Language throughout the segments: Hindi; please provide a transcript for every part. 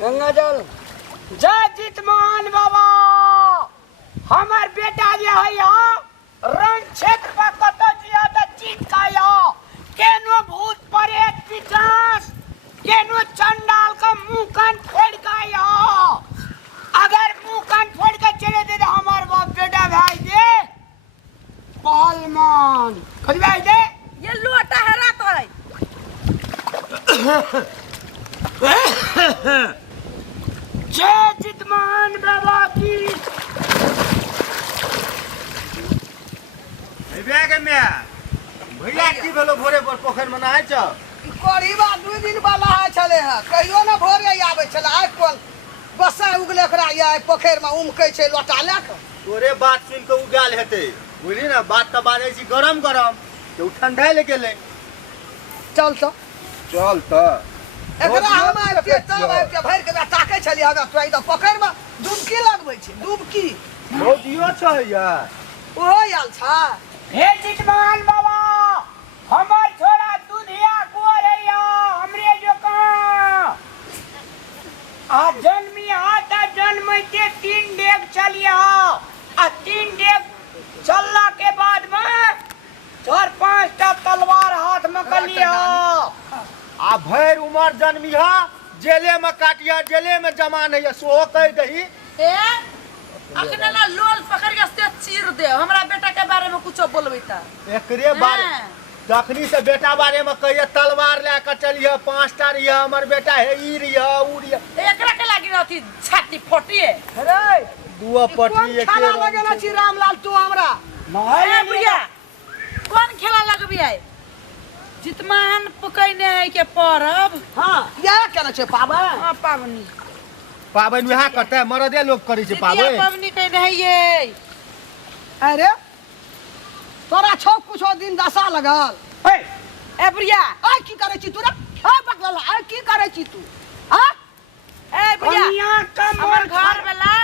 गंगा जल। जय जितमान बाबा हमार बेटा जे है रण क्षेत्र पर कतो जिया त जीत काया केनो भूत प्रेत पिशाच केनो चंडाल का मुंह कान फोड़ काया अगर मुंह कान फोड़ के चले दे तो हमार बाप बेटा भाई दे पहलवान खड़ी भाई दे ये लोटा हरा तो है जय जितमान बाबा की भैया की भेलो भोरे पर पोखर में नहाय छ करीबा 2 दिन वाला है चले है कहियो ना भोरे आवे छला आइ कोल बसा उगले ओकरा या पोखर में उमकै छै लोटा लेक तोरे बात सुन के उगाल हेते बुझली ना बात त बारे छी गरम गरम तो ठंडा ले गेले चल त एकरा हम आइ के तब आइ के भर के ताकै छली हगा तो ई त पोखर में डुबकी लगबै छै डुबकी मोदियो छ यार ओहो आयल छ हे जितमान बाबा हमार छोरा दुधिया को रैया हमरे जो का आ जन्मी आता जन्मते 3 डेग चलिया आ 3 डेग चलला के बाद में 4-5 टा तलवार हाथ में कलिया आ भैर उमर जन्मिहा जेले में काटिया जेले में जमान है सो कह दही ए अखने ना लोल पकड़ के से चीर दे हमरा बेटा के बारे में कुछ बोलबे त एकरे बारे तखनी से बेटा बारे में कहिए तलवार ले के चलिए 5 टा रिया हमर बेटा है ई रिया उ रिया एकरा के लागी रहती छाती फोटिए रे दुआ पटनी कोन खाना लगेला छी रामलाल तू हमरा ए भैया कौन खेला लगबी है जितमान पकैने है के परब हां या केना छै पाबा हां पावनी पाबन वह करता है मरदे लोग करी छै पाबे पावनी कहने है ये अरे तोरा छौ कुछो दिन दशा लगल ए भैया आइ की करे छी तोरा आ बकला आइ की करे छी तू हां ए भैया कनिया का हमर घर वाला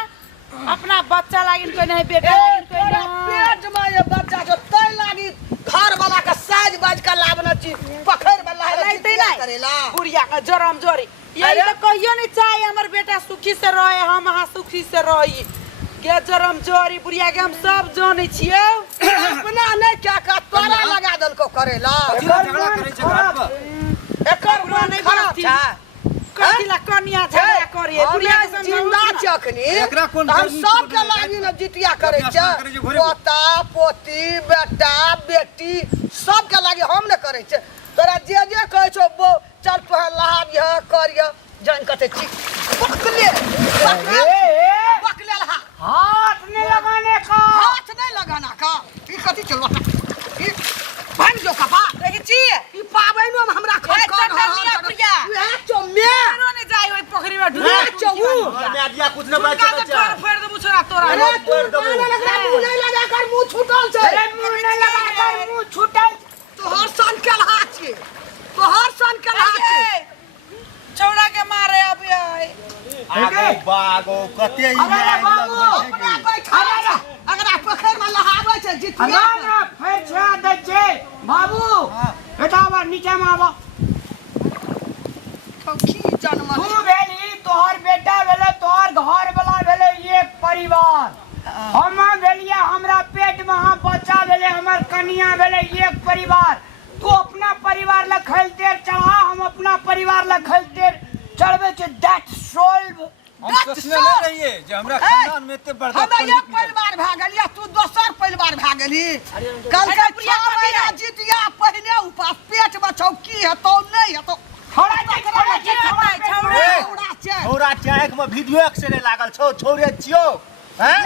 अपना बच्चा लागिन कहने है बेटा लागिन कहने है पेट में ये बच्चा जो तै लागी घर वाला का साज बाज का लावना छी पखर में लाइते लाहे नहीं करेला बुढ़िया का जरम जोरी ये तो कहियो नहीं चाहिए हमर बेटा सुखी से रहे हम वहां सुखी से रही के जरम जोरी बुढ़िया के हम सब जाने छियो अपना नहीं क्या का तोरा लगा दल को करेला झगड़ा करे छै घर पर एकर बुढ़िया नहीं बनती कथिला कनिया झगड़ा करिए बुढ़िया के समझ जिंदा छै अखनी एकरा कोन हम सब के लागी न जितिया करे छै पोता पोती बेटा बेटी सब के लागी हम न करे छै तोरा जे जे कहै छौ बो चल तोह लहाब यह करिय जान कते छी पकले पकले लहा हाथ नहीं लगाने का हाथ नहीं लगाना का ई कथि चलवा ई भान जो कपा रही छी ई पाबैनो में हमरा खट कर यह चोमे नहीं जाई ओई पोखरी में डूब घर में आदिया कुछ न बात छै फेर दे मुछरा तोरा अरे तू गाना लगा मुंह नहीं लगा कर मुंह छूटल छै अरे मुंह नहीं लगा कर मुंह छूटल तोहर सन के लहा छी तोहर सन के लहा छी छौड़ा के मारे अब आए आगो बागो कते ई अरे लाइन बाबू, लगबै छै कि अगर आप पोखर में लहावे छै जितिया ना फेर छा दे छै बाबू बेटा बा नीचे में आवा तो की जन्म तू भेली तोहर बेटा भेले तोहर घर वाला भेले एक परिवार हम भेलिए हमरा पेट में हां बच्चा भेले हमर कन्या भेले एक परिवार तू अपना परिवार ला खलते चढ़ा हम अपना परिवार ला खलते चढ़बे छै दैट सोल्व हम सोचने नहीं रहिए जे हमरा खानदान में एते बड़का हम एक परिवार भ गेलिया तू दोसर परिवार भ गेली कल के 6 महीना जितिया पहिने उपास पेट में चौकी हेतौ नहीं हेतौ छौरा चाक में वीडियो एक्सरे लागल छौ छौरे छियो हैं